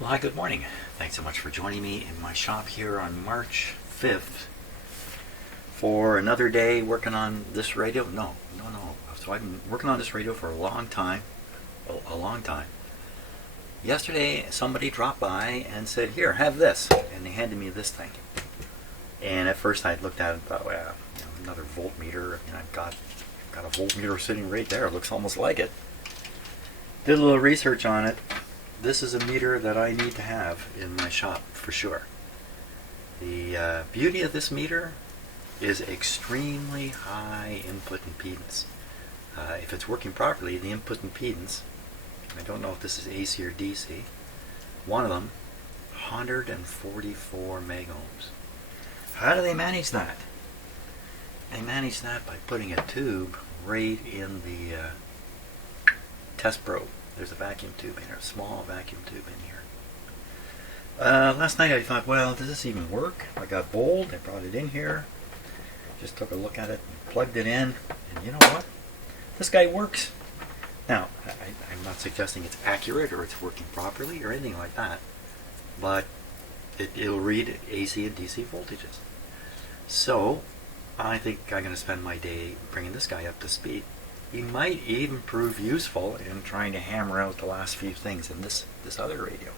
Well, hi, good morning. Thanks so much for joining me in my shop here on March 5th for another day working on this radio. No. So I've been working on this radio for a long time. A long time. Yesterday, somebody dropped by and said, "Here, have this." And they handed me this thing. And at first I looked at it and thought, well, another voltmeter. I've got a voltmeter sitting right there. It looks almost like it. Did a little research on it. This is a meter that I need to have in my shop for sure. The beauty of this meter is extremely high input impedance. If it's working properly, the input impedance, I don't know if this is AC or DC, one of them, 144 megohms. How do they manage that? They manage that by putting a tube right in the test probe. There's a vacuum tube in here, a small vacuum tube in here. Last night I thought, well, does this even work? I got bold, I brought it in here, just took a look at it, and plugged it in, and you know what? This guy works. Now, I'm not suggesting it's accurate or it's working properly or anything like that, but it'll read AC and DC voltages. So, I think I'm going to spend my day bringing this guy up to speed. He might even prove useful in trying to hammer out the last few things in this other radio.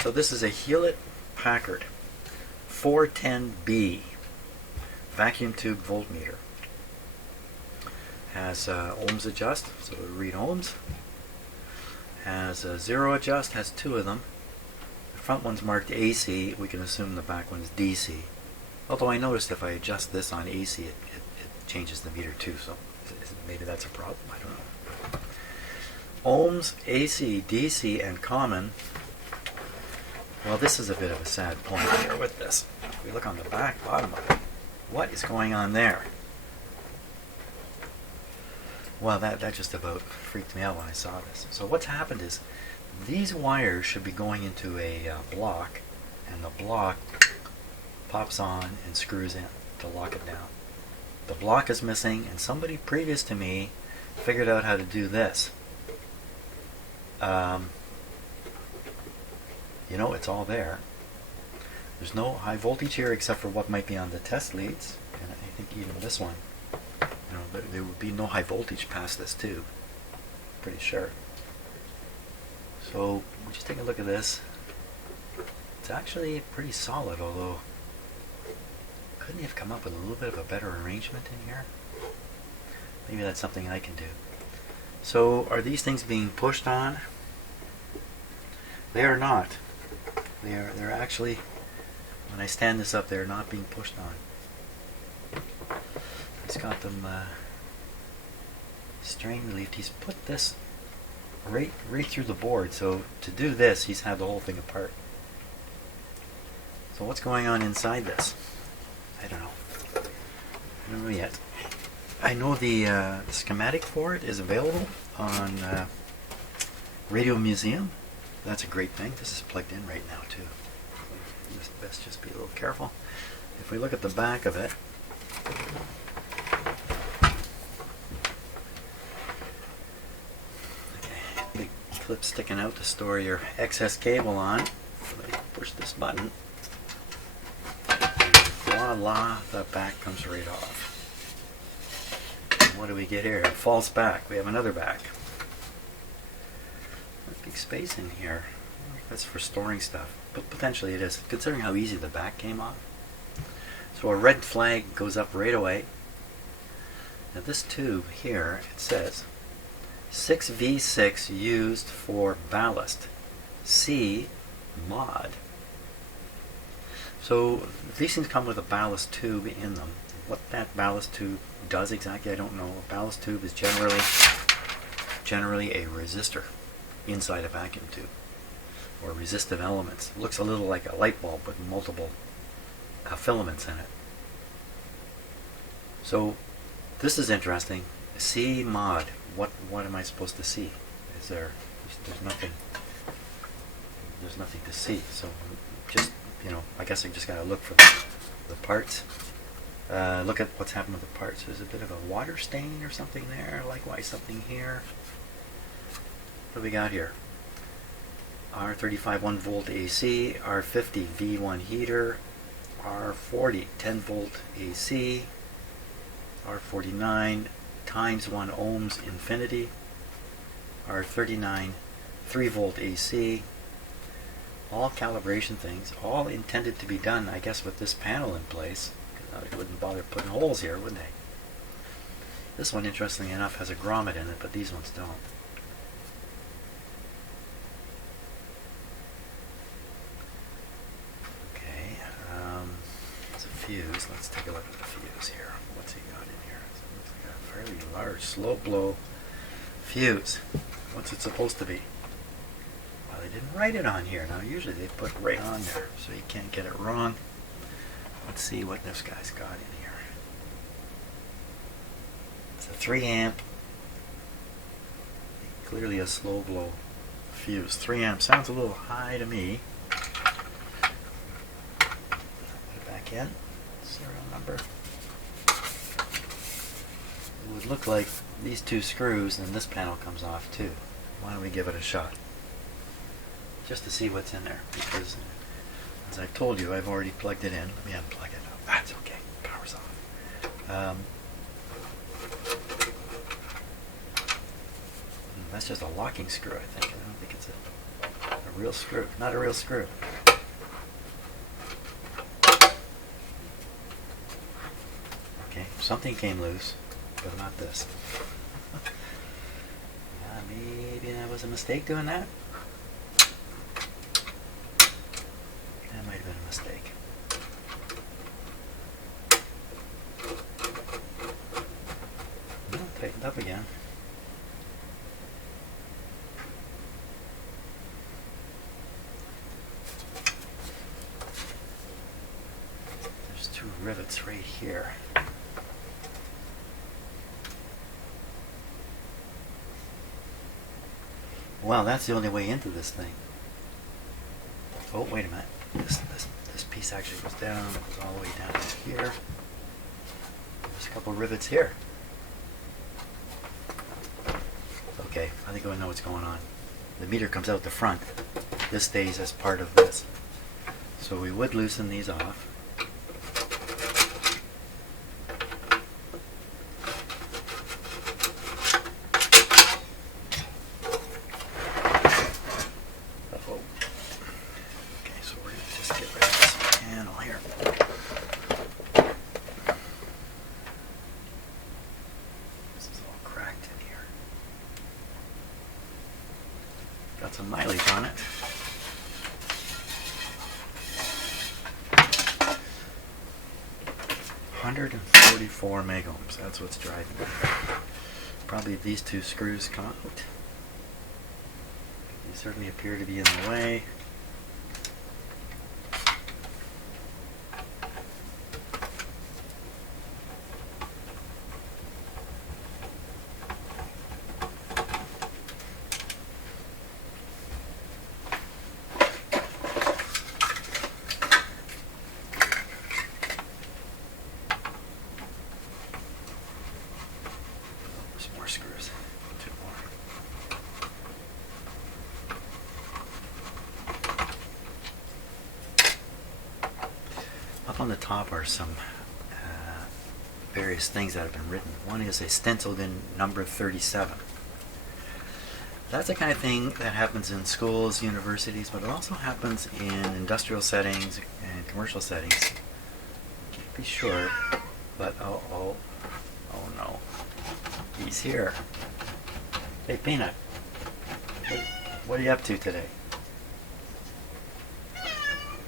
So this is a Hewlett Packard 410B vacuum tube voltmeter. Has ohms adjust, so it'll read ohms. Has zero adjust, has two of them. The front one's marked AC, we can assume the back one's DC. Although I noticed if I adjust this on AC, it changes the meter too, so maybe that's a problem, I don't know. Ohms, AC, DC, and common. Well, this is a bit of a sad point here with this. If we look on the bottom of it, what is going on there? Well, that just about freaked me out when I saw this. So what's happened is these wires should be going into a block, and the block pops on and screws in to lock it down. The block is missing, and somebody previous to me figured out how to do this. It's all there. There's no high voltage here except for what might be on the test leads, and I think even this one. There would be no high voltage past this tube. Pretty sure. So, we'll just take a look at this. It's actually pretty solid, although couldn't you have come up with a little bit of a better arrangement in here? Maybe that's something I can do. So, are these things being pushed on? They are not. They're actually, when I stand this up, they're not being pushed on. He's got them string relieved. He's put this right through the board. So to do this, he's had the whole thing apart. So what's going on inside this? I don't know. I don't know yet. I know the schematic for it is available on Radio Museum. That's a great thing. This is plugged in right now too. Best just be a little careful. If we look at the back of it, big clip sticking out to store your excess cable on. Push this button. Voila, the back comes right off. And what do we get here? A false back. We have another back. Big space in here. I wonder if that's for storing stuff, but potentially it is, considering how easy the back came off. So a red flag goes up right away. Now this tube here, it says 6V6 used for ballast. C mod. So these things come with a ballast tube in them. What that ballast tube does exactly, I don't know. A ballast tube is generally a resistor inside a vacuum tube, or resistive elements. It looks a little like a light bulb with multiple filaments in it. So this is interesting. C mod. What am I supposed to see? There's nothing to see. So just I guess I just gotta look for the parts. Look at what's happened with the parts. There's a bit of a water stain or something there. Likewise, something here. What do we got here? R35 1 volt AC, R50 V1 heater, R40 10 volt AC, R49 times 1 ohms infinity, R39 3 volt AC. All calibration things, all intended to be done, I guess, with this panel in place. They wouldn't bother putting holes here, would they? This one, interestingly enough, has a grommet in it, but these ones don't. Okay, there's a fuse. Let's take a look at the fuse here. What's he got in here? It looks like a fairly large slow blow fuse. What's it supposed to be? Well, they didn't write it on here. Now, usually they put it right on there, so you can't get it wrong. Let's see what this guy's got in here. It's a 3 amp, clearly a slow blow fuse. 3 amp sounds a little high to me. Put it back in. Serial number. It would look like these 2 screws and this panel comes off too. Why don't we give it a shot? Just to see what's in there, because as I told you, I've already plugged it in. Let me unplug it. Oh, that's okay. Power's off. That's just a locking screw, I think. I don't think it's a real screw. Not a real screw. Okay, something came loose, but not this. Maybe that was a mistake doing that. That might have been a mistake. No, tightened up again. There's 2 rivets right here. Well, that's the only way into this thing. Oh, wait a minute. This piece actually goes down, goes all the way down to here. There's a couple rivets here. Okay, I think I know what's going on. The meter comes out the front. This stays as part of this. So we would loosen these off. Got some mileage on it. $144 megohms. That's what's driving it. Probably these 2 screws come out. They certainly appear to be in the way. Screws. 2 more. Up on the top are some various things that have been written. One is a stenciled in number 37. That's the kind of thing that happens in schools, universities, but it also happens in industrial settings and commercial settings. Can't be sure, but oh no. He's here. Hey, Peanut. What are you up to today?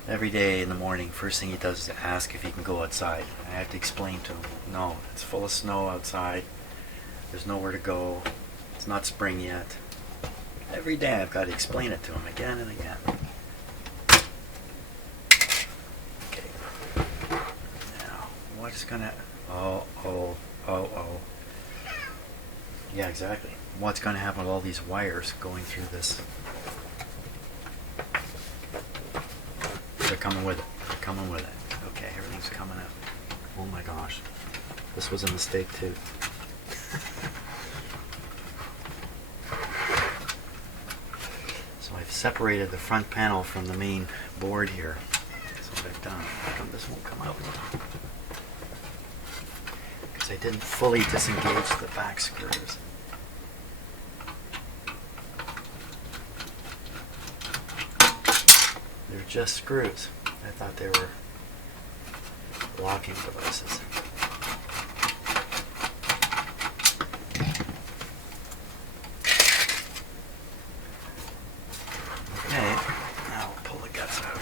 Every day in the morning, first thing he does is ask if he can go outside. I have to explain to him, no, it's full of snow outside. There's nowhere to go. It's not spring yet. Every day I've got to explain it to him again and again. Okay. Now, what is gonna... Oh. Yeah, exactly. What's going to happen with all these wires going through this? They're coming with it. They're coming with it. Okay, everything's coming up. Oh my gosh. This was a mistake too. So I've separated the front panel from the main board here. That's what I've done. How come this won't come out? Because I didn't fully disengage the back screws. They're just screws. I thought they were locking devices. Okay, now we'll pull the guts out.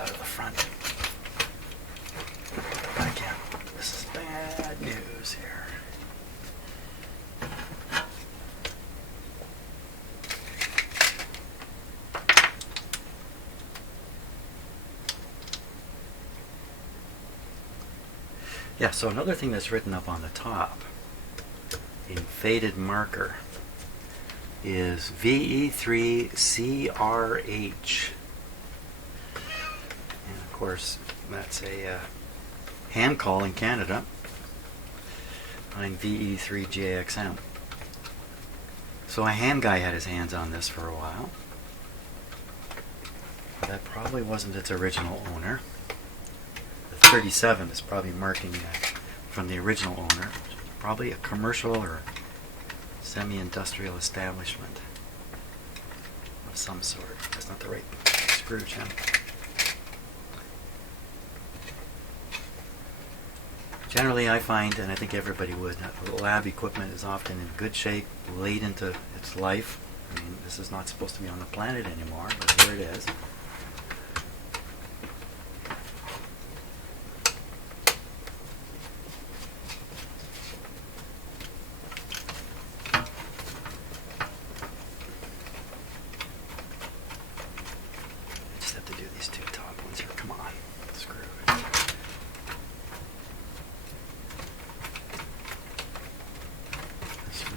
Out of the front. Again, this is bad news here. Yeah, so another thing that's written up on the top in faded marker is VE3CRH. Of course, that's a hand call in Canada on VE3JXM. So a ham guy had his hands on this for a while. That probably wasn't its original owner. The 37 is probably marking from the original owner. Probably a commercial or semi-industrial establishment of some sort. That's not the right screw, Jim. Generally, I find, and I think everybody would, lab equipment is often in good shape, late into its life. I mean, this is not supposed to be on the planet anymore, but here it is. I just have to do these two top ones here. Come on, screw it.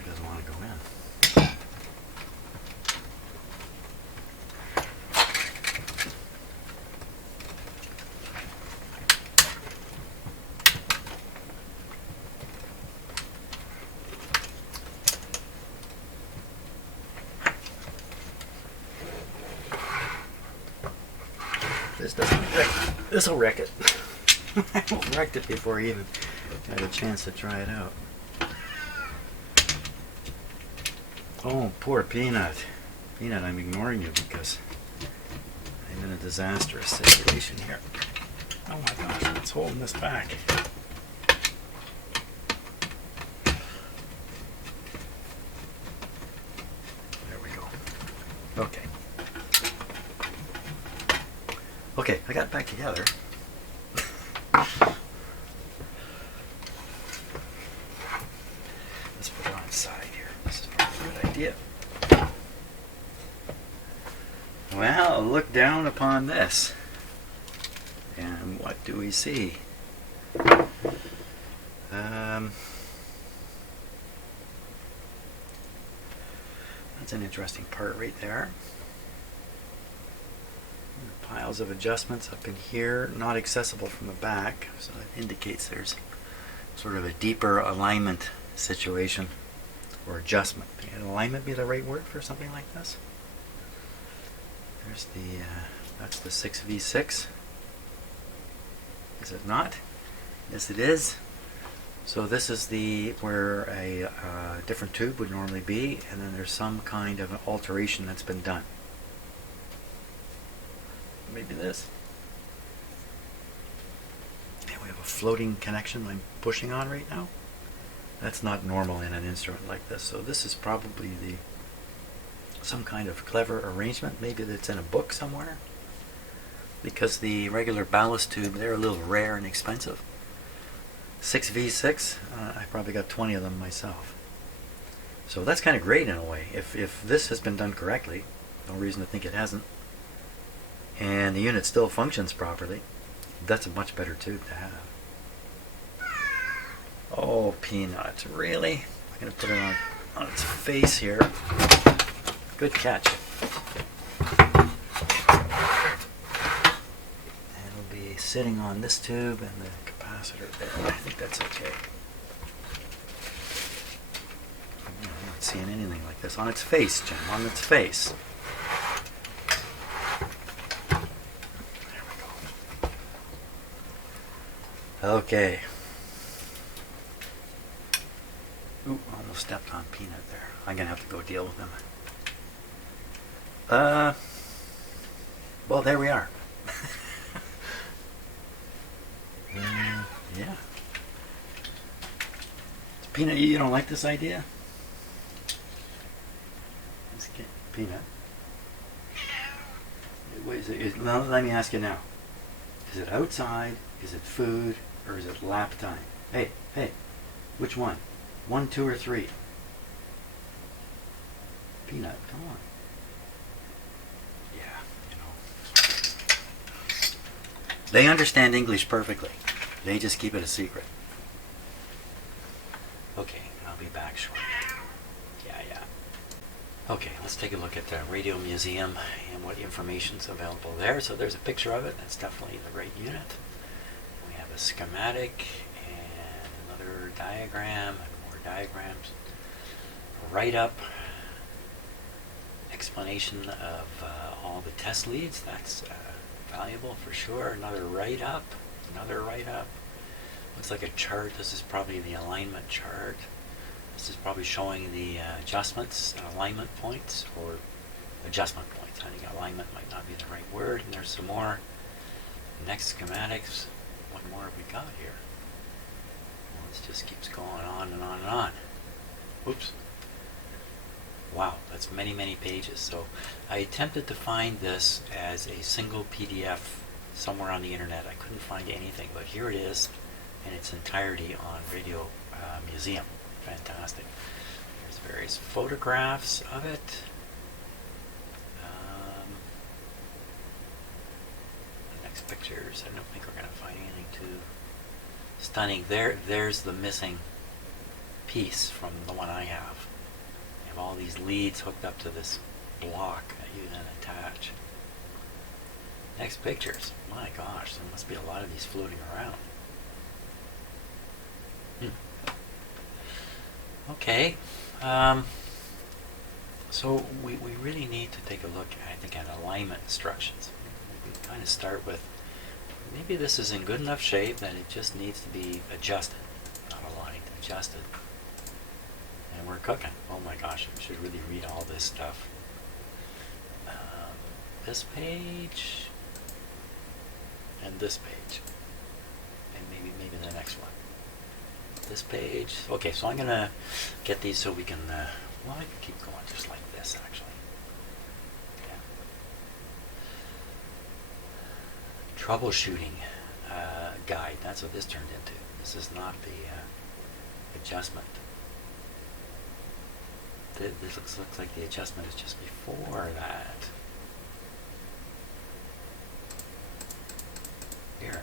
Doesn't want to go in. This doesn't wreck. This will wreck it. I wrecked it before I even had a chance to try it out. Oh, poor Peanut. Peanut, I'm ignoring you because I'm in a disastrous situation here. Oh my gosh, what's holding this back? There we go. Okay. Okay, I got it back together. Let's put it on its side here. This is probably a good idea. Well, look down upon this. And what do we see? That's an interesting part right there. Piles of adjustments up in here, not accessible from the back, so it indicates there's sort of a deeper alignment situation or adjustment. Can alignment be the right word for something like this? There's the that's the 6V6. Is it not? Yes, it is. So this is the where a different tube would normally be, and then there's some kind of an alteration that's been done. Maybe this. And we have a floating connection I'm pushing on right now. That's not normal in an instrument like this. So this is probably some kind of clever arrangement. Maybe that's in a book somewhere. Because the regular ballast tube, they're a little rare and expensive. 6V6, I probably got 20 of them myself. So that's kind of great in a way. If this has been done correctly, no reason to think it hasn't, and the unit still functions properly, that's a much better tube to have. Oh, Peanut, really? I'm going to put it on its face here. Good catch. It'll be sitting on this tube and the capacitor there. I think that's okay. I'm not seeing anything like this on its face, Jim. On its face. There we go. Okay. Ooh, almost stepped on Peanut there. I'm gonna have to go deal with him. Well, there we are. Yeah. Peanut, you don't like this idea? Peanut. Wait, now, let me ask you now. Is it outside, is it food, or is it lap time? Hey, which one? 1, 2, or 3? Peanut, come on. Yeah, you know. They understand English perfectly. They just keep it a secret. Okay, I'll be back shortly. Yeah. Okay, let's take a look at the Radio Museum and what information's available there. So there's a picture of it. That's definitely the right unit. We have a schematic and another diagram and more diagrams. A write-up. Explanation of all the test leads. That's valuable for sure. Another write-up. Looks like a chart. This is probably the alignment chart. This is probably showing the adjustments and alignment points, or adjustment points. I think alignment might not be the right word. And there's some more. Next schematics. What more have we got here? Well, this just keeps going on and on and on. Oops. Wow, that's many, many pages. So I attempted to find this as a single PDF somewhere on the internet. I couldn't find anything, but here it is in its entirety on Radio Museum. Fantastic. There's various photographs of it. The next pictures, I don't think we're going to find anything too stunning. There's the missing piece from the one I have. You have all these leads hooked up to this block that you then attach. Next pictures. My gosh, there must be a lot of these floating around. Okay, so we really need to take a look, I think, at alignment instructions. We kind of start with, maybe this is in good enough shape that it just needs to be adjusted, not aligned, adjusted. And we're cooking. Oh my gosh, I should really read all this stuff. This page, and this page, and maybe the next one. This page. Okay, so I'm gonna get these so we can. Well, I can keep going just like this, actually. Yeah. Troubleshooting guide. That's what this turned into. This is not the adjustment. This looks like the adjustment is just before that. Here.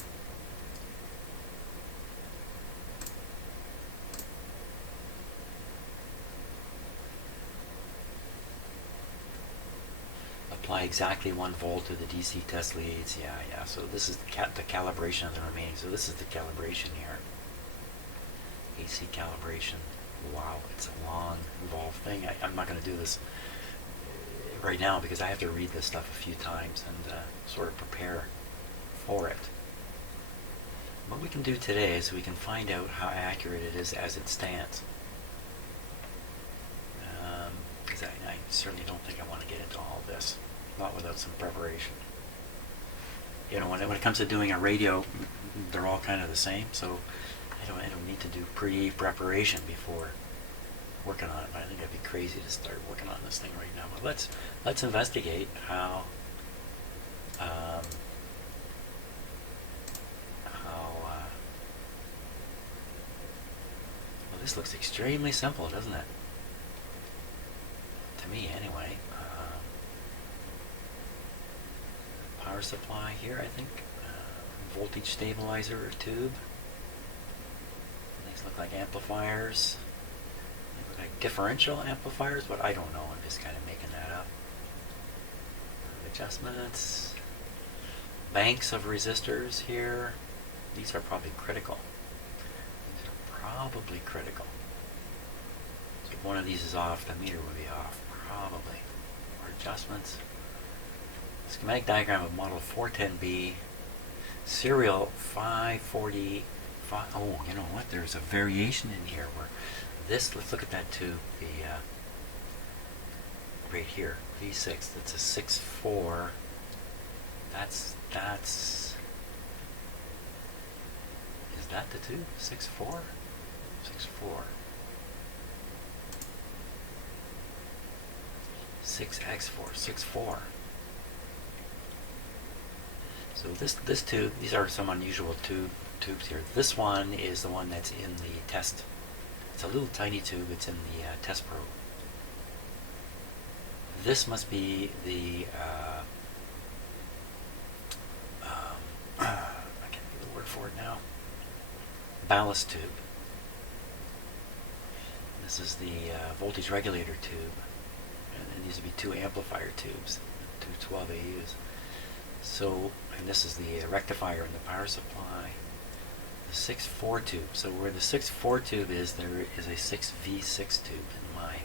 Apply exactly 1 volt to the DC test leads. Yeah. So this is the calibration of the remaining. So this is the calibration here. AC calibration. Wow, it's a long, involved thing. I'm not going to do this right now because I have to read this stuff a few times and sort of prepare for it. What we can do today is we can find out how accurate it is as it stands. Because I certainly don't think I want to get into all this, not without some preparation. You know, when it comes to doing a radio, they're all kind of the same, so I don't need to do pre-preparation before working on it. But I think I'd be crazy to start working on this thing right now. But let's investigate how well, this looks extremely simple, doesn't it? To me, anyway. Power supply here, I think. Voltage stabilizer tube. These look like amplifiers. They look like differential amplifiers, but I don't know. I'm just kind of making that up. adjustments. Banks of resistors here. These are probably critical. These are probably critical. So if one of these is off, the meter will be off. Probably. Or adjustments. Schematic diagram of model 410B. Serial 545. Oh, you know what? There's a variation in here where this, let's look at that tube. The right here, V6. That's a 6.4. That's is that the tube? 6.4? 6.4. 6x4, 6.4. So this tube, these are some unusual tubes here. This one is the one that's in the test. It's a little tiny tube. It's in the test probe. This must be the I can't think of the word for it now. Ballast tube. This is the voltage regulator tube, and there needs to be two amplifier tubes, two 12 AUs. So, and this is the rectifier in the power supply. The 6.4 tube. So where the 6.4 tube is, there is a 6V6 tube in my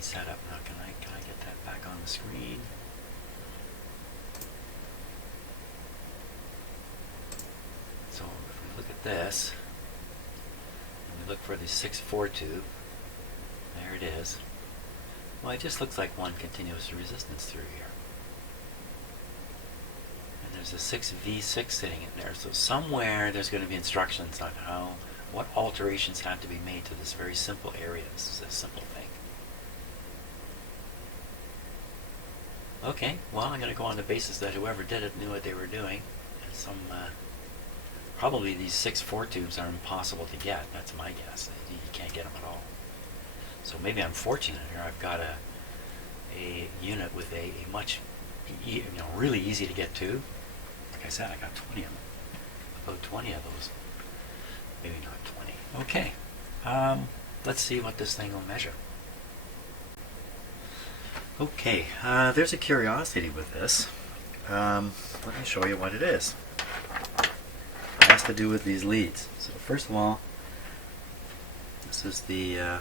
setup. Now can I get that back on the screen? So if we look at this, and we look for the 6.4 tube, there it is. Well, it just looks like one continuous resistance through here. And there's a 6V6 sitting in there. So somewhere there's going to be instructions on what alterations have to be made to this very simple area. This is a simple thing. Okay, well, I'm going to go on the basis that whoever did it knew what they were doing. And probably these 6.4 tubes are impossible to get. That's my guess. You can't get them at all. So maybe I'm fortunate here. I've got a unit with a much, really easy to get tube. Like I said, I got 20 of them. About 20 of those. Maybe not 20. Okay. Let's see what this thing will measure. Okay, there's a curiosity with this. Let me show you what it is. It has to do with these leads. So first of all, this is the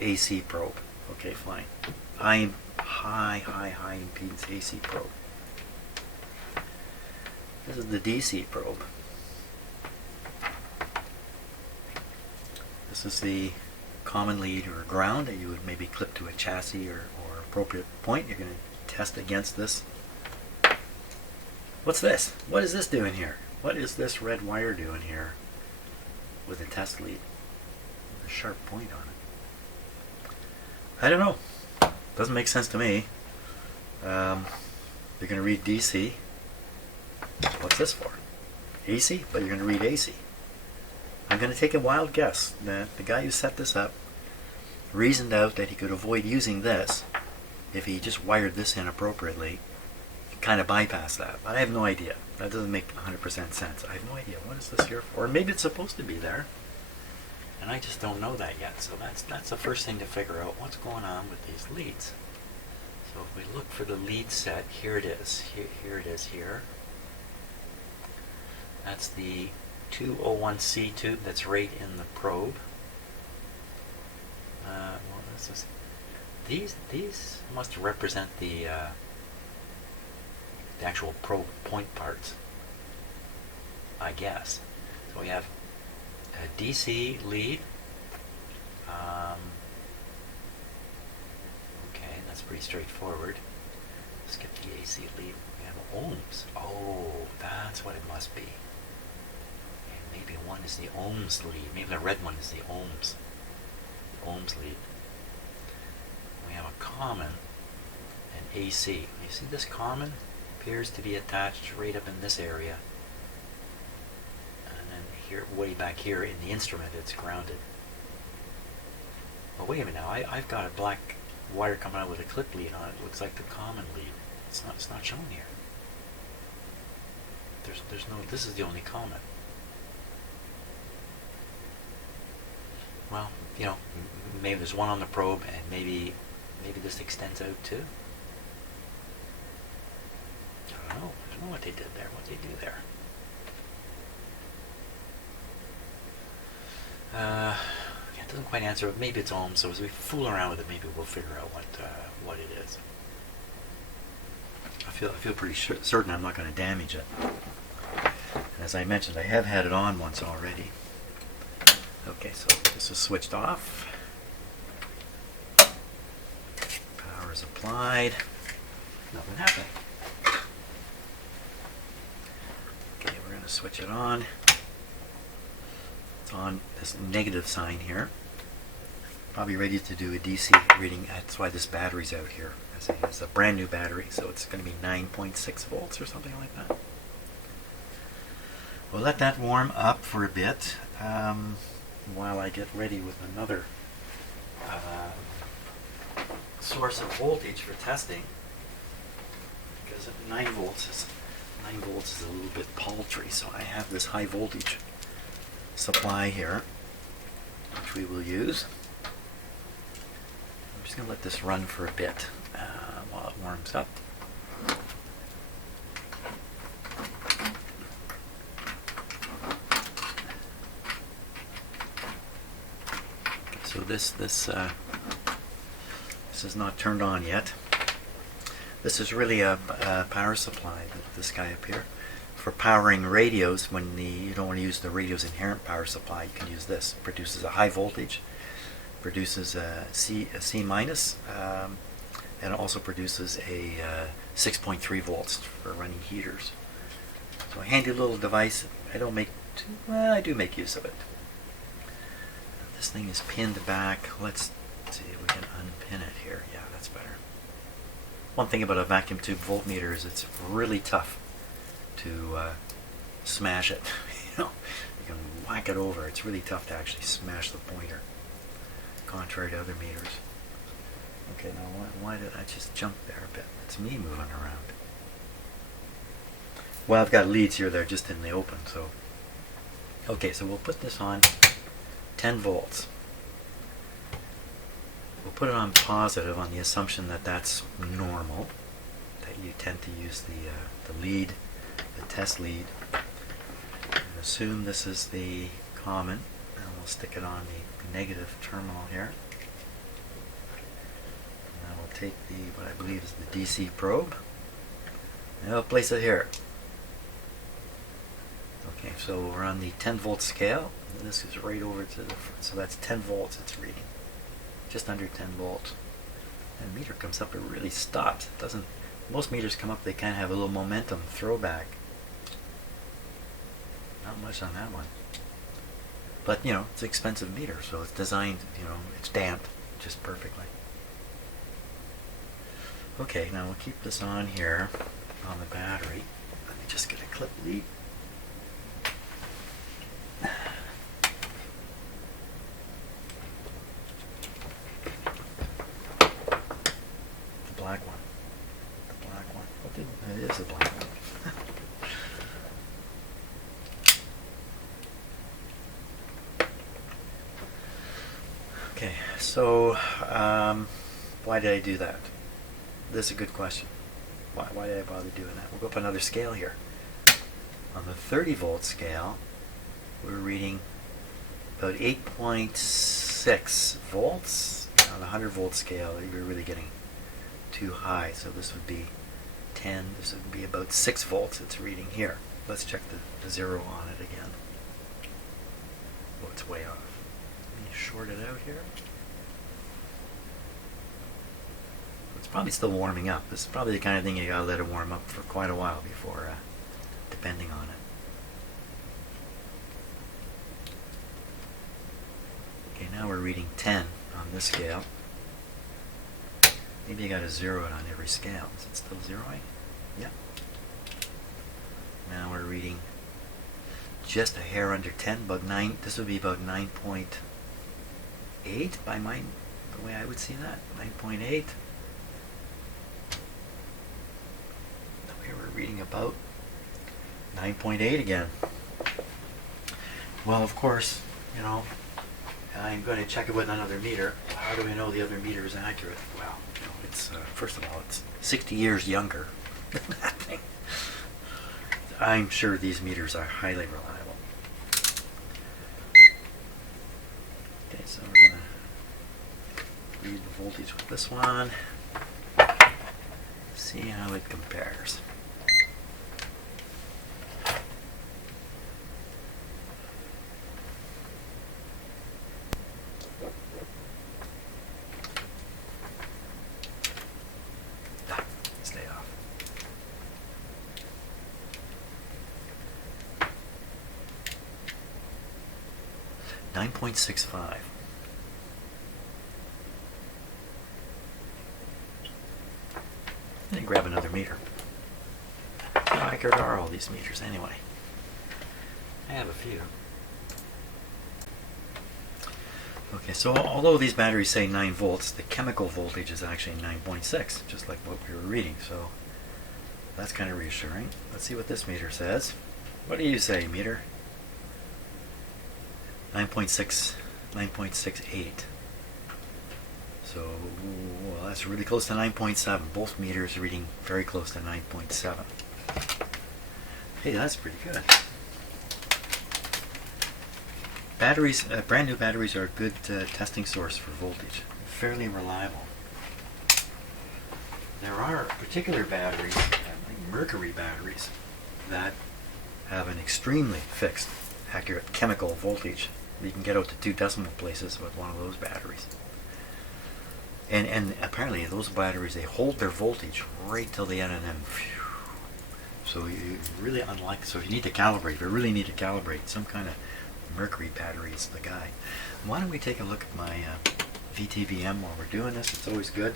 AC probe. Okay, fine. High impedance AC probe. This is the DC probe. This is the common lead or ground that you would maybe clip to a chassis or appropriate point. You're going to test against this. What's this? What is this doing here? What is this red wire doing here with a test lead with a sharp point on it? I don't know. Doesn't make sense to me. You're going to read DC. What's this for? AC? But you're going to read AC. I'm going to take a wild guess that the guy who set this up reasoned out that he could avoid using this if he just wired this in appropriately, kind of bypass that. But I have no idea. That doesn't make 100% sense. I have no idea. What is this here for? Or maybe it's supposed to be there, and I just don't know that yet. So that's the first thing to figure out. What's going on with these leads? So if we look for the lead set, here it is. Here it is here. That's the 201C tube that's right in the probe. Well, this is, these must represent the actual probe point parts, I guess. So we have a DC lead. Okay, that's pretty straightforward. Skip the AC lead. We have ohms. Oh, that's what it must be. And maybe one is the ohms lead. Maybe the red one is the ohms. The ohms lead. We have a common and AC. You see this common appears to be attached right up in this area. And then here, way back here in the instrument, it's grounded. Well, wait a minute now. I've got a black wire coming out with a clip lead on it. It looks like the common lead. It's not shown here. There's no. This is the only common. Well, maybe there's one on the probe, and maybe this extends out too. don't know what they did there. What did they do there? It doesn't quite answer. Maybe it's ohms. So as we fool around with it, maybe we'll figure out what it is. I feel pretty certain I'm not going to damage it. And as I mentioned, I have had it on once already. Okay, so this is switched off. Power is applied. Nothing happened. Okay, we're going to switch it on. It's on this negative sign here. Probably ready to do a DC reading. That's why this battery's out here. It's a brand new battery, so it's going to be 9.6 volts or something like that. We'll let that warm up for a bit while I get ready with another source of voltage for testing. Because 9 volts is a little bit paltry, so I have this high voltage supply here, which we will use. I'm just going to let this run for a bit while it warms up. So this is not turned on yet. This is really a power supply, this guy up here. For powering radios, when you don't want to use the radio's inherent power supply, you can use this. It produces a high voltage, produces a C minus, and it also produces a 6.3 volts for running heaters. So a handy little device. I do make use of it. This thing is pinned back. Let's see if we can unpin it here. Yeah, that's better. One thing about a vacuum tube voltmeter is it's really tough to smash it. You can whack it over. It's really tough to actually smash the pointer, contrary to other meters. Okay, now why did I just jump there a bit? It's me moving around. Well, I've got leads here that are just in the open, so. Okay, so we'll put this on 10 volts. We'll put it on positive on the assumption that that's normal, that you tend to use the lead, the test lead. And assume this is the common, and we'll stick it on the negative terminal here. Now we'll take what I believe is the DC probe, and we'll place it here. Okay, so we're on the 10 volt scale. This is right over to the front, so that's 10 volts it's reading. Just under 10 volts. And the meter comes up, it really stops. It doesn't. Most meters come up, they kind of have a little momentum throwback. Not much on that one. But, it's an expensive meter, so it's designed, it's damped just perfectly. Okay, now we'll keep this on here on the battery. Let me just get a clip lead. Black one. The black one. It is a black one. Okay, so why did I do that? This is a good question. Why did I bother doing that? We'll go up another scale here. On the 30 volt scale, we're reading about 8.6 volts. On the 100 volt scale, you're really getting too high, so this would be 10. This would be about 6 volts it's reading here. Let's check the zero on it again. Oh, it's way off. Let me short it out here. It's probably still warming up. This is probably the kind of thing you gotta let it warm up for quite a while before depending on it. Okay, now we're reading 10 on this scale. Maybe you got to zero it on every scale. Is it still zeroing? Yep. Now we're reading just a hair under 10, about 9. This would be about 9.8 by the way I would see that. 9.8. Okay, we're reading about 9.8 again. Well, of course, I'm going to check it with another meter. How do we know the other meter is accurate? Well, it's first of all, it's 60 years younger than that thing. I'm sure these meters are highly reliable. Okay, so we're going to read the voltage with this one. See how it compares. Stay off. 9.65. And grab another meter. How accurate are all these meters anyway? I have a few. Okay, so although these batteries say 9 volts, the chemical voltage is actually 9.6, just like what we were reading, so that's kind of reassuring. Let's see what this meter says. What do you say, meter? 9.6, 9.68. So, well, that's really close to 9.7. Both meters reading very close to 9.7. Hey, that's pretty good. Batteries, brand new batteries are a good testing source for voltage. Fairly reliable. There are particular batteries, like mercury batteries, that have an extremely fixed, accurate chemical voltage. You can get out to 2 decimal places with one of those batteries. And apparently those batteries, they hold their voltage right till the end, and then phew. So you really, unlike, so if you need to calibrate, you really need to calibrate some kind of mercury battery is the guy. Why don't we take a look at my VTVM while we're doing this? It's always good.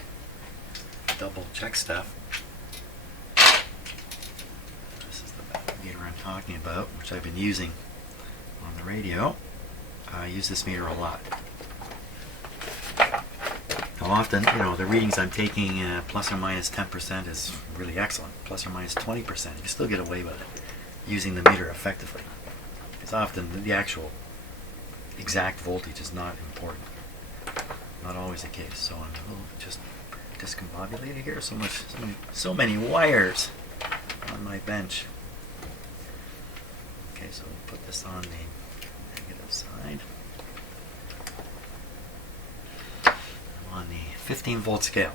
Double check stuff. This is the meter I'm talking about, which I've been using on the radio. I use this meter a lot. Now often, you know, the readings I'm taking plus or minus 10% is really excellent. Plus or minus 20%. You can still get away with it using the meter effectively. Because often the actual exact voltage is not important. Not always the case. So I'm a little just discombobulated here. So many wires on my bench. Okay, so we'll put this on the negative side. I'm on the 15 volt scale.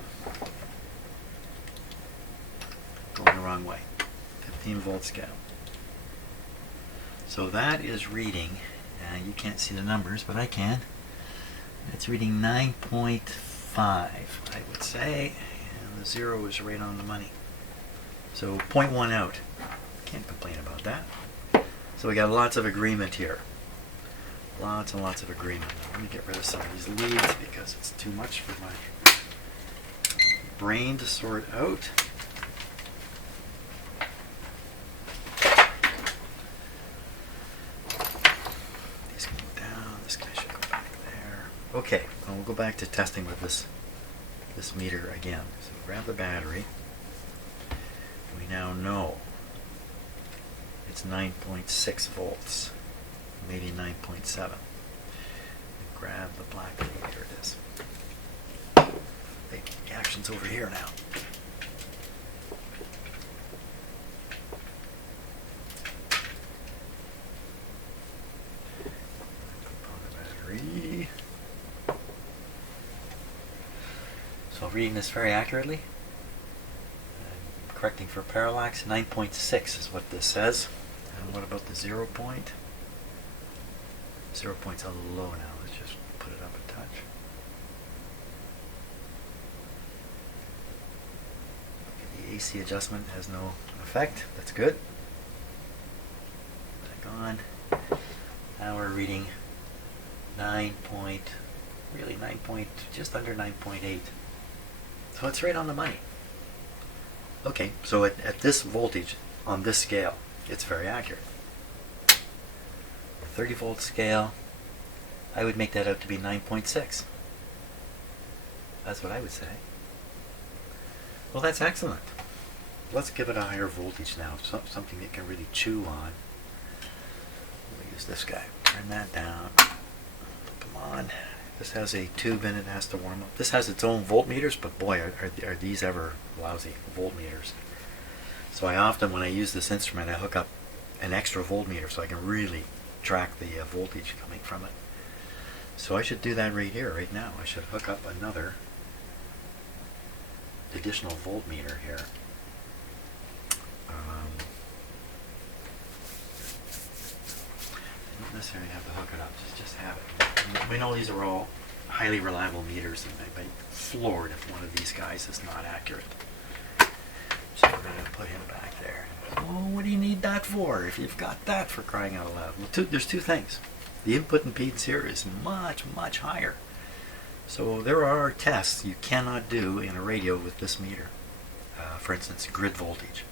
Going the wrong way. 15 volt scale. So that is reading, you can't see the numbers, but I can. It's reading 9.5, I would say, and the 0 is right on the money. So 0.1 out. Can't complain about that. So we got lots of agreement here. Lots and lots of agreement. Let me get rid of some of these leads because it's too much for my brain to sort out. Okay, well, we'll go back to testing with this meter again. So grab the battery. We now know it's 9.6 volts, maybe 9.7. Grab the black lead. Here it is. The action's over here now. On the battery. So reading this very accurately. I'm correcting for parallax. 9.6 is what this says. And what about the 0 point? 0 point's a little low now. Let's just put it up a touch. Okay, the AC adjustment has no effect. That's good. Back on. Now we're reading 9 point, just under 9.8. So it's right on the money. Okay, so at this voltage on this scale, it's very accurate. 30 volt scale, I would make that out to be 9.6. That's what I would say. Well, that's excellent. Let's give it a higher voltage now, something it can really chew on. We'll use this guy. Turn that down. Come on. This has a tube in it, has to warm up. This has its own voltmeters, but boy, are these ever lousy voltmeters. So I often, when I use this instrument, I hook up an extra voltmeter so I can really track the voltage coming from it. So I should do that right here, right now. I should hook up another additional voltmeter here. I don't necessarily have to hook it up, just have it. We know these are all highly reliable meters, and I'd be floored if one of these guys is not accurate. So we're going to put him back there. Oh, what do you need that for if you've got that, for crying out loud? Well, there's two things. The input impedance here is much, much higher. So there are tests you cannot do in a radio with this meter. For instance, grid voltage.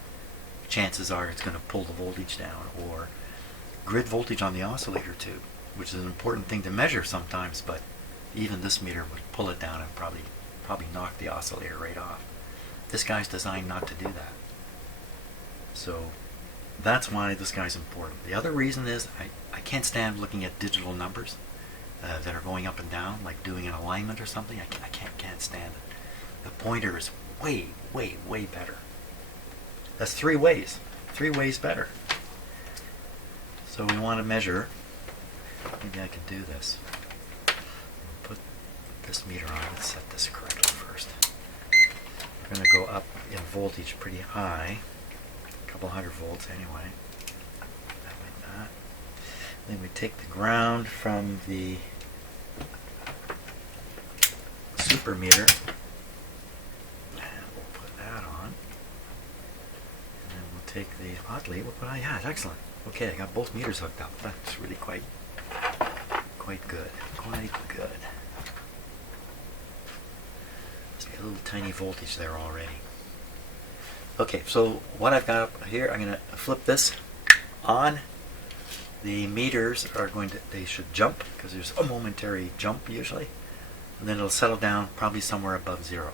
Chances are it's going to pull the voltage down, or grid voltage on the oscillator tube, which is an important thing to measure sometimes, but even this meter would pull it down and probably knock the oscillator right off. This guy's designed not to do that. So that's why this guy's important. The other reason is I can't stand looking at digital numbers that are going up and down, like doing an alignment or something. I can't stand it. The pointer is way, way, way better. That's 3 ways. 3 ways better. So we want to measure. Maybe I can do this. Put this meter on. Let's set this correctly first. We're going to go up in voltage pretty high. A couple hundred volts anyway. Like that. Then we take the ground from the super meter. And we'll put that on. And then we'll take the oddly, we'll put, yeah, excellent. Okay, I got both meters hooked up. That's really quite good. Quite good. See a little tiny voltage there already. Okay, so what I've got up here, I'm going to flip this on. The meters are they should jump, because there's a momentary jump usually. And then it'll settle down probably somewhere above 0,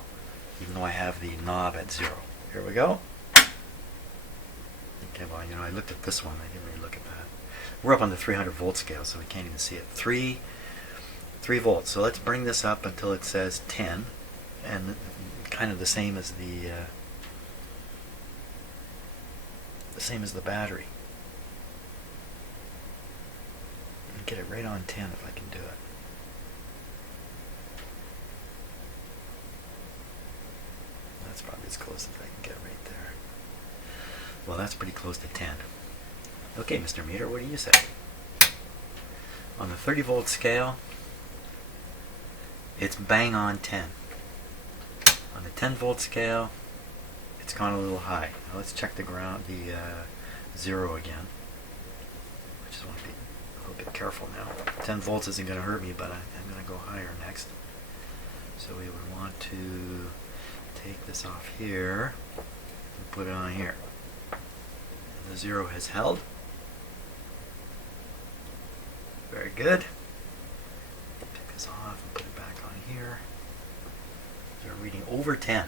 even though I have the knob at 0. Here we go. Okay, well, I looked at this one. I didn't really look at that. We're up on the 300 volt scale, so we can't even see it. 3 volts. So let's bring this up until it says 10, and kind of the same as the battery. And get it right on 10 if I can do it. That's probably as close as I can get right there. Well, that's pretty close to 10. Okay, Mr. Meter, what do you say? On the 30 volt scale, it's bang on 10. On the 10 volt scale, it's gone a little high. Now let's check the 0 again. I just want to be a little bit careful now. 10 volts isn't going to hurt me, but I'm going to go higher next. So we would want to take this off here and put it on here. The 0 has held. Very good. Take this off and put it back on here. We're reading over 10.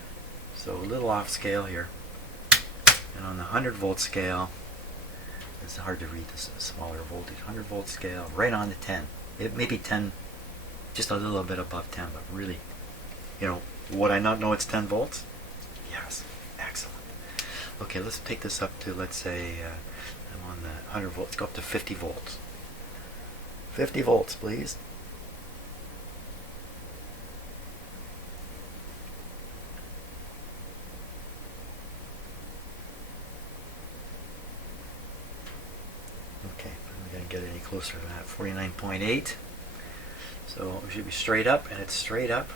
So a little off scale here. And on the 100 volt scale, it's hard to read this smaller voltage. 100 volt scale, right on the 10. It may be 10, just a little bit above 10, but really, would I not know it's 10 volts? Yes. Excellent. Okay, let's take this up to, let's say, I'm on the 100 volts. Let's go up to 50 volts. 50 volts, please. Okay, I'm going to get any closer to that. 49.8. So it should be straight up, and it's straight up,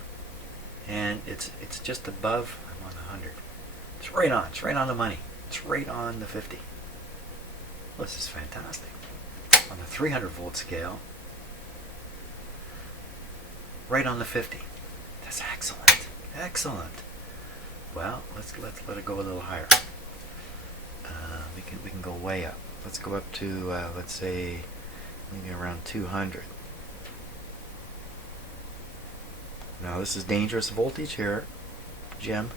and it's just above. I'm on the 100. It's right on. It's right on the money. It's right on the 50. Well, this is fantastic. On the 300 volt scale, right on the 50. That's excellent. Excellent. Well, let's let it go a little higher. We can go way up. Let's go up to let's say maybe around 200. Now this is dangerous voltage here, Jim.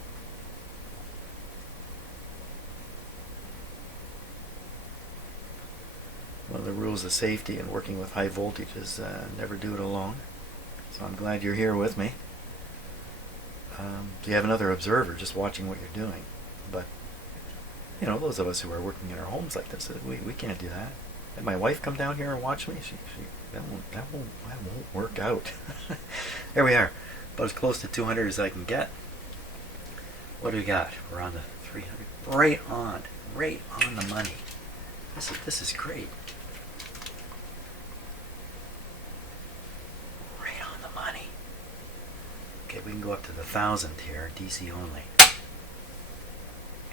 One of the rules of safety in working with high voltage is never do it alone. So I'm glad you're here with me. You have another observer just watching what you're doing. But you know, those of us who are working in our homes like this, we can't do that. And my wife come down here and watch me. That won't work out. There we are, about as close to 200 as I can get. What do we got? We're on the 300. Right on the money. This is great. Right on the money. Okay, we can go up to the 1,000 here, DC only.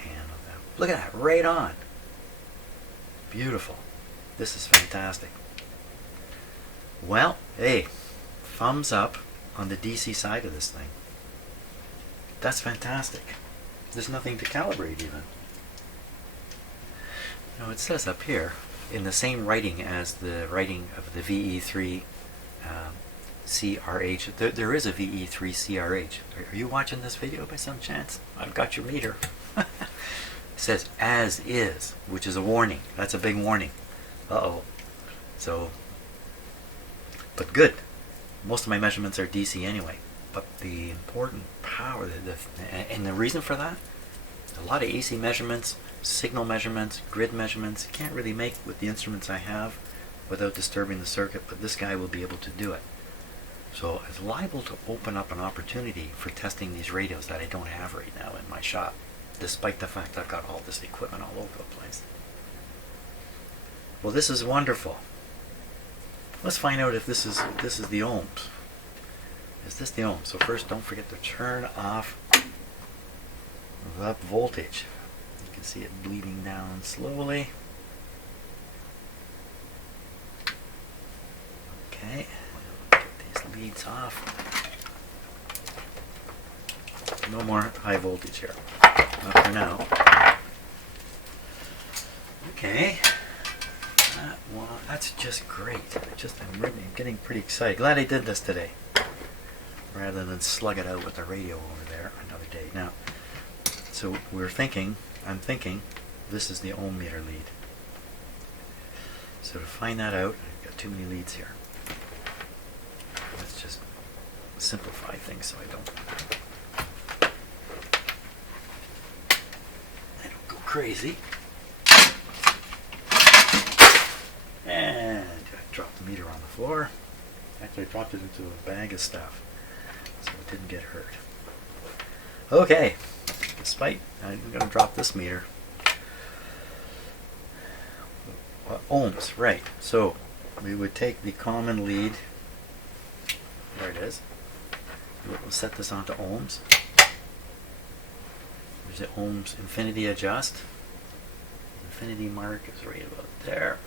And look at that, right on. Beautiful. This is fantastic. Well, hey, thumbs up on the DC side of this thing. That's fantastic. There's nothing to calibrate even. Now it says up here, in the same writing as the writing of the VE3 CRH, there is a VE3 CRH. Are you watching this video by some chance? I've got your meter. It says as is, which is a warning. That's a big warning. Uh-oh. So, but good. Most of my measurements are DC anyway. But the important power, and the reason for that, a lot of AC measurements, signal measurements, grid measurements, you can't really make with the instruments I have without disturbing the circuit, but this guy will be able to do it. So it's liable to open up an opportunity for testing these radios that I don't have right now in my shop, despite the fact I've got all this equipment all over the place. Well, this is wonderful. Let's find out if this is the ohms. Is this the ohms? So first, don't forget to turn off the voltage. You can see it bleeding down slowly. Okay, get these leads off. No more high voltage here. Not for now. Okay. That's just great. I'm really getting pretty excited. Glad I did this today, rather than slug it out with the radio over there another day. Now, so I'm thinking, this is the ohm meter lead. So to find that out, I've got too many leads here. Let's just simplify things so I don't go crazy. And I dropped the meter on the floor. Actually, I dropped it into a bag of stuff, so it didn't get hurt. Okay, despite, I'm going to drop this meter. Ohms, right. So, we would take the common lead. There it is. We'll set this onto ohms. There's the ohms infinity adjust. The infinity mark is right about there.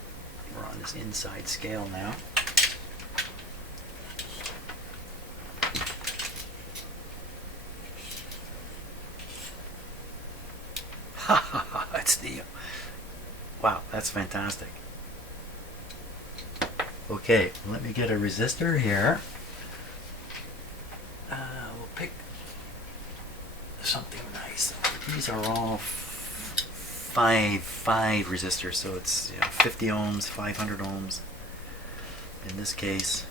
We're on this inside scale now. Ha ha ha, that's the... Wow, that's fantastic. Okay, let me get a resistor here. We'll pick something nice. These are all 5 resistors, so it's 50 ohms, 500 ohms. In this case,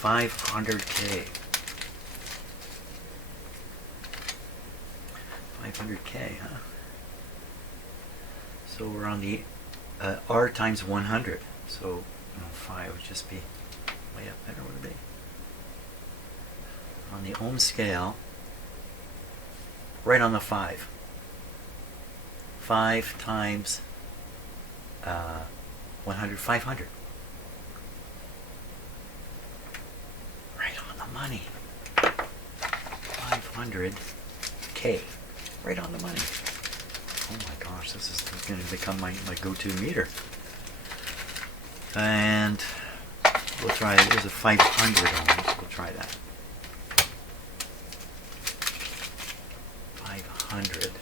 500K. 500K, huh? So we're on the R times 100. So 5 would just be way up there, would it be? On the ohm scale, right on the 5. 5 times 100, 500. Right on the money. 500K. Right on the money. Oh my gosh, this is going to become my go-to meter. And we'll try, there's a 500 ohms. We'll try that. 500.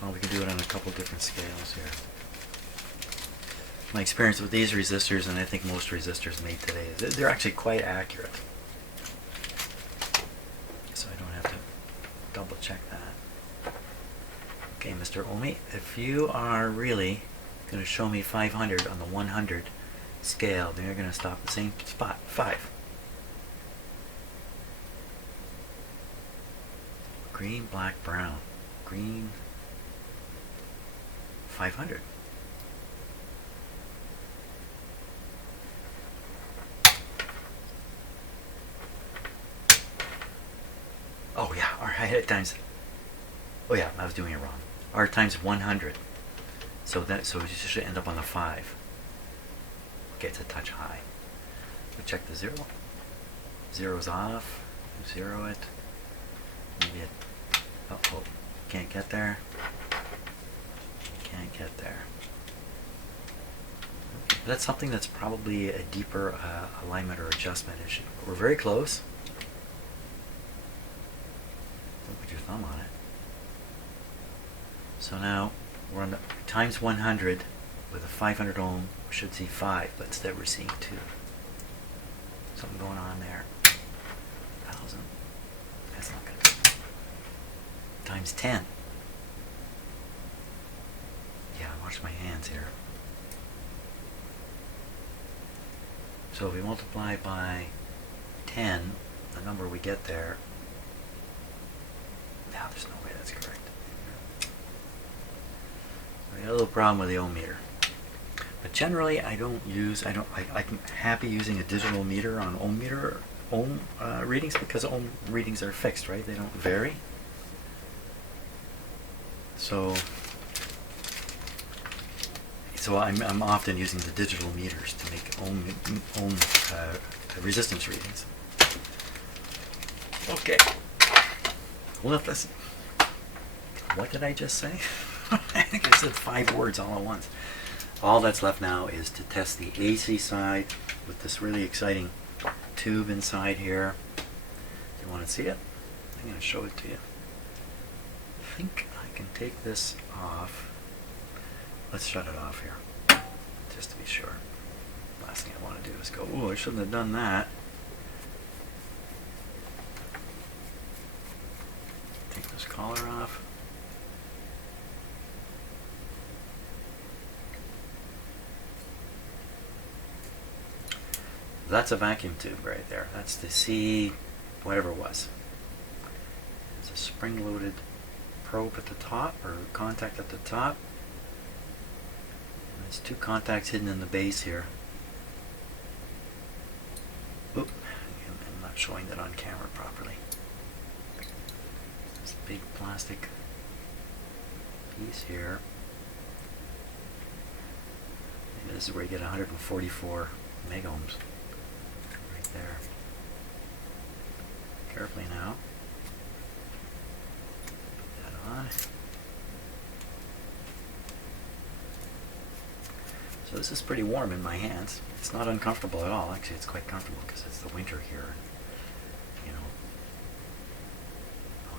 Well, we can do it on a couple different scales here. My experience with these resistors, and I think most resistors made today, they're actually quite accurate. So I don't have to double check that. Okay, Mr. Ohmi, if you are really going to show me 500 on the 100 scale, then you're going to stop at the same spot, 5. Green, black, brown. Green, 500. Oh yeah, R times. Oh yeah, I was doing it wrong. R times 100. So it should end up on the 5. Okay, it's a touch high. We check the 0. 0's off. 0 it. Maybe it. Oh, can't get there. Can't get there. Okay, that's something that's probably a deeper alignment or adjustment issue. We're very close. Don't put your thumb on it. So now we're on the times 100 with a 500 ohm. We should see 5, but instead we're seeing 2. Something going on there. 1,000. That's not good. Times 10. Yeah, watch my hands here. So if we multiply by 10, the number we get there. Now there's no way that's correct. We got a little problem with the ohm meter. But generally, I'm happy using a digital meter on ohm readings, because ohm readings are fixed, right? They don't vary. So I'm often using the digital meters to make ohm resistance readings. Okay. Well, listen. What did I just say? I think I said 5 words all at once. All that's left now is to test the AC side with this really exciting tube inside here. You want to see it? I'm going to show it to you. I think I can take this off. Let's shut it off here, just to be sure. Last thing I want to do is go, oh, I shouldn't have done that. Take this collar off. That's a vacuum tube right there. That's the C, whatever it was. There's a spring-loaded probe at the top, or contact at the top. And there's 2 contacts hidden in the base here. Oop, I'm not showing that on camera properly. This big plastic piece here. And this is where you get 144 megohms. There. Carefully now. Put that on. So this is pretty warm in my hands. It's not uncomfortable at all. Actually, it's quite comfortable because it's the winter here. You know,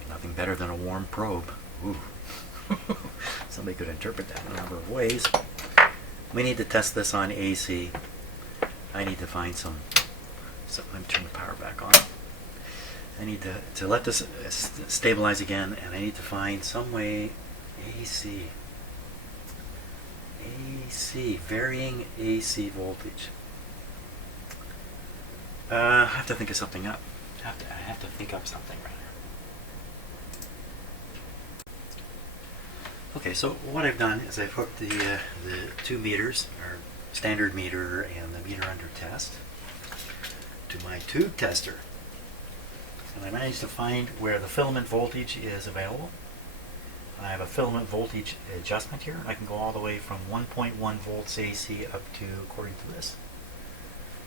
nothing better than a warm probe. Ooh. Somebody could interpret that in a number of ways. We need to test this on AC. I need to find some. So let me turn the power back on. I need to let this stabilize again, and I need to find some way AC, varying AC voltage. I have to think of something up. I have to think up something rather. Okay, so what I've done is I've hooked the 2 meters, or standard meter and the meter under test, to my tube tester. And I managed to find where the filament voltage is available. I have a filament voltage adjustment here. I can go all the way from 1.1 volts AC up to, according to this,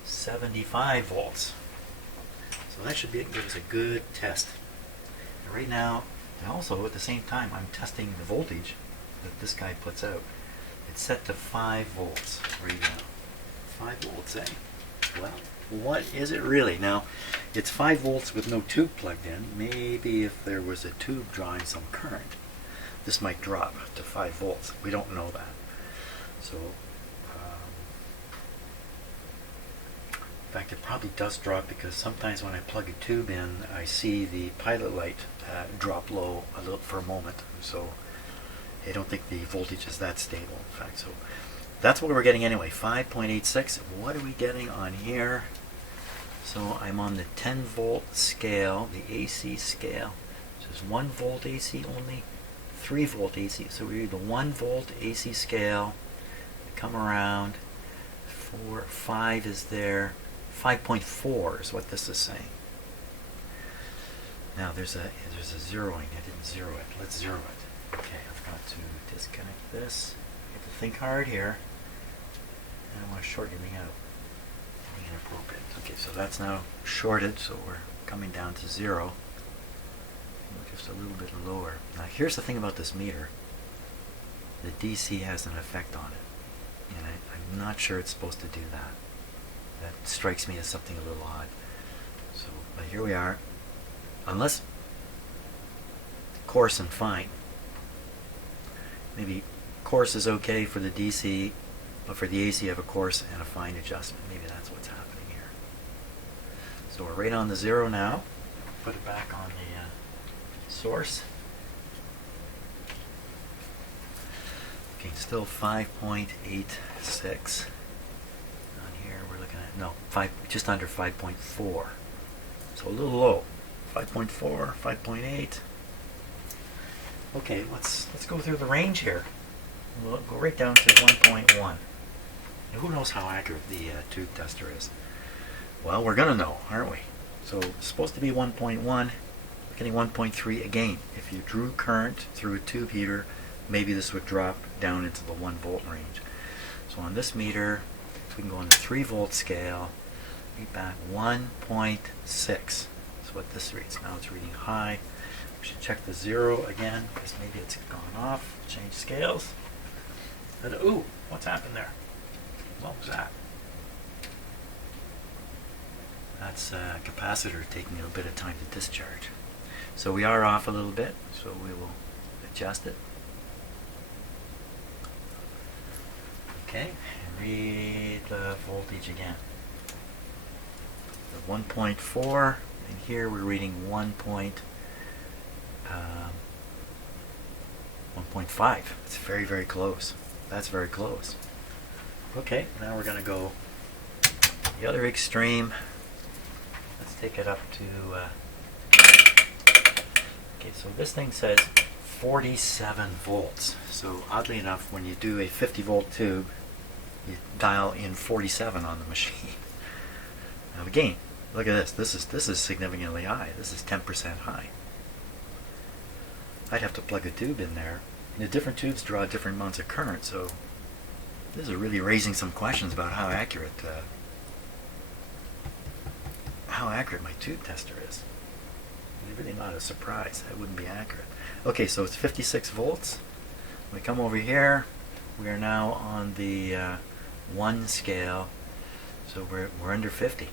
75 volts. So that should give us a good test. And right now, and also at the same time, I'm testing the voltage that this guy puts out. It's set to 5 volts right now. 5 volts, eh? Well, what is it really? Now, it's 5 volts with no tube plugged in. Maybe if there was a tube drawing some current, this might drop to 5 volts. We don't know that. So, in fact, it probably does drop, because sometimes when I plug a tube in, I see the pilot light drop low a little for a moment. So, I don't think the voltage is that stable, in fact. So, that's what we're getting anyway, 5.86. What are we getting on here? So I'm on the 10 volt scale, the AC scale. So it's 1 volt AC only, 3 volt AC. So we read the 1 volt AC scale, come around, 4, 5 is there, 5.4 is what this is saying. Now there's a zeroing. I didn't zero it. Let's zero it. Okay, I've got to disconnect this. I have to think hard here. I don't want to short anything out. Inappropriate. Okay, so that's now shorted, so we're coming down to 0. Just a little bit lower. Now here's the thing about this meter. The DC has an effect on it. And I'm not sure it's supposed to do that. That strikes me as something a little odd. So, but here we are. Unless coarse and fine. Maybe coarse is okay for the DC, but for the AC you have a coarse and a fine adjustment. Maybe that's what's happening here. So we're right on the 0 now. Put it back on the source. Okay, still 5.86. On here we're looking at, no, just under 5.4. So a little low. 5.4, 5.8. Okay, let's go through the range here. We'll go right down to 1.1. Now, who knows how accurate the tube tester is? Well, we're gonna know, aren't we? So it's supposed to be 1.1. We're getting 1.3 again. If you drew current through a tube heater, maybe this would drop down into the 1 volt range. So on this meter, if we can go on the 3 volt scale, read back 1.6. What this reads. Now it's reading high. We should check the 0 again because maybe it's gone off. Change scales. And, ooh, what's happened there? What was that? That's a capacitor taking a bit of time to discharge. So we are off a little bit, so we will adjust it. Okay, and read the voltage again. The 1.4. And here we're reading 1.5. It's very, very close. That's very close. Okay, now we're going to go the other extreme. Let's take it up to... okay, so this thing says 47 volts. So oddly enough, when you do a 50 volt tube, you dial in 47 on the machine. Now again, look at this. This is significantly high. This is 10% high. I'd have to plug a tube in there. And the different tubes draw different amounts of current, so this is really raising some questions about how accurate my tube tester is. It's really not a surprise. That wouldn't be accurate. Okay, so it's 56 volts. When we come over here, we are now on the 1 scale, so we're under 50.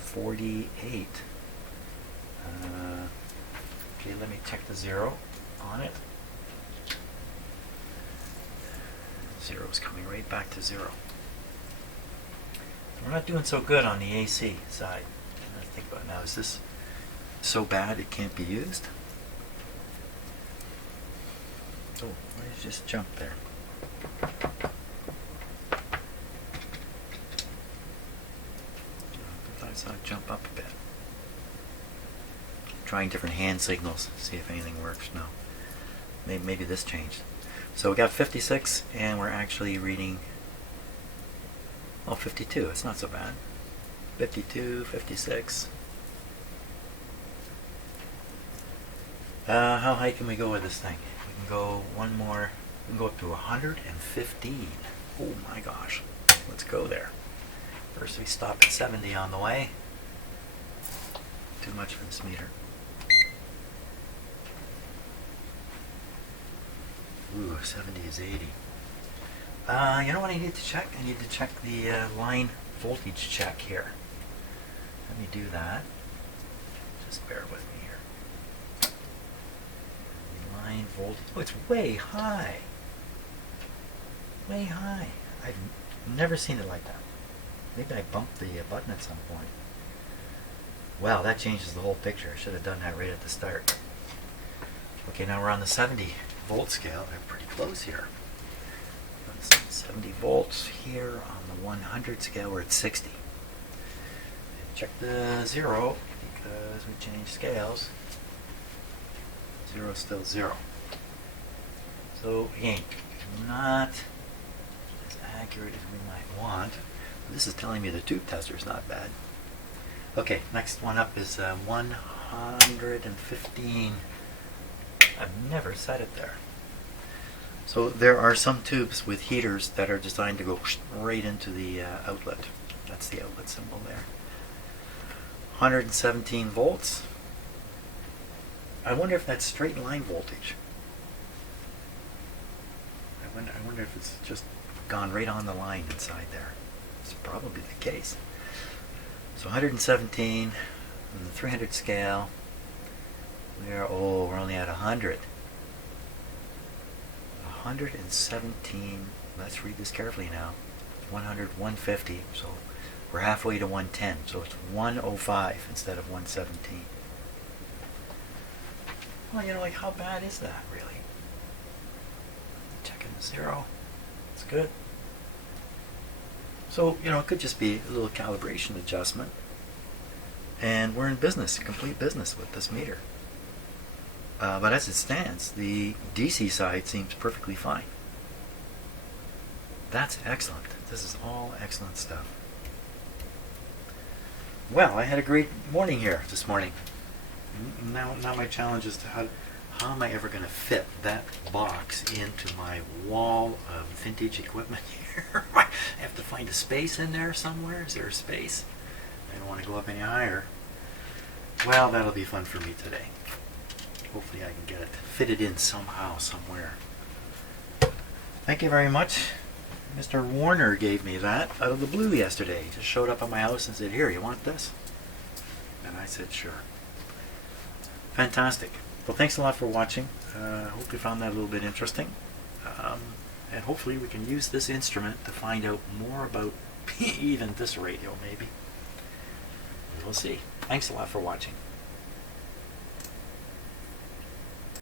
48. Okay, let me check the 0 on it. 0 is coming right back to 0. We're not doing so good on the AC side. I think about it now. Is this so bad it can't be used? Oh, why did you just jump there? I saw it jump up a bit. Trying different hand signals, see if anything works. No. Maybe this changed. So we got 56 and we're actually reading 52. It's not so bad. 52, 56. How high can we go with this thing? We can go one more. We can go up to 115. Oh my gosh. Let's go there. First we stop at 70 on the way. Too much for this meter. Ooh, 70 is 80. You know what I need to check? I need to check the line voltage check here. Let me do that. Just bear with me here. Line voltage. Oh, it's way high. Way high. I've never seen it like that. Maybe I bumped the button at some point. Wow, that changes the whole picture. I should have done that right at the start. Okay, now we're on the 70 volt scale. They're pretty close here. 70 volts here on the 100 scale. We're at 60. Check the 0 because we changed scales. 0 is still 0. So again, not as accurate as we might want. This is telling me the tube tester is not bad. Okay, next one up is 115. I've never set it there. So there are some tubes with heaters that are designed to go right into the outlet. That's the outlet symbol there. 117 volts. I wonder if that's straight line voltage. I wonder if it's just gone right on the line inside there. It's probably the case. So 117 and the 300 scale. We're only at 100. 117. Let's read this carefully now. 100, 150. So we're halfway to 110. So it's 105 instead of 117. Well, you know, like, how bad is that, really? Checking the 0. It's good. So, you know, it could just be a little calibration adjustment. And we're in business, complete business with this meter. But as it stands, the DC side seems perfectly fine. That's excellent. This is all excellent stuff. Well, I had a great morning here this morning. Now my challenge is to how am I ever going to fit that box into my wall of vintage equipment here? I have to find a space in there somewhere. Is there a space? I don't want to go up any higher. Well, that'll be fun for me today. Hopefully I can get it fitted in somehow, somewhere. Thank you very much. Mr. Warner gave me that out of the blue yesterday. He just showed up at my house and said, "Here, you want this?" And I said, "Sure." Fantastic. Well, thanks a lot for watching. Hope you found that a little bit interesting. And hopefully we can use this instrument to find out more about even this radio, maybe. We'll see. Thanks a lot for watching.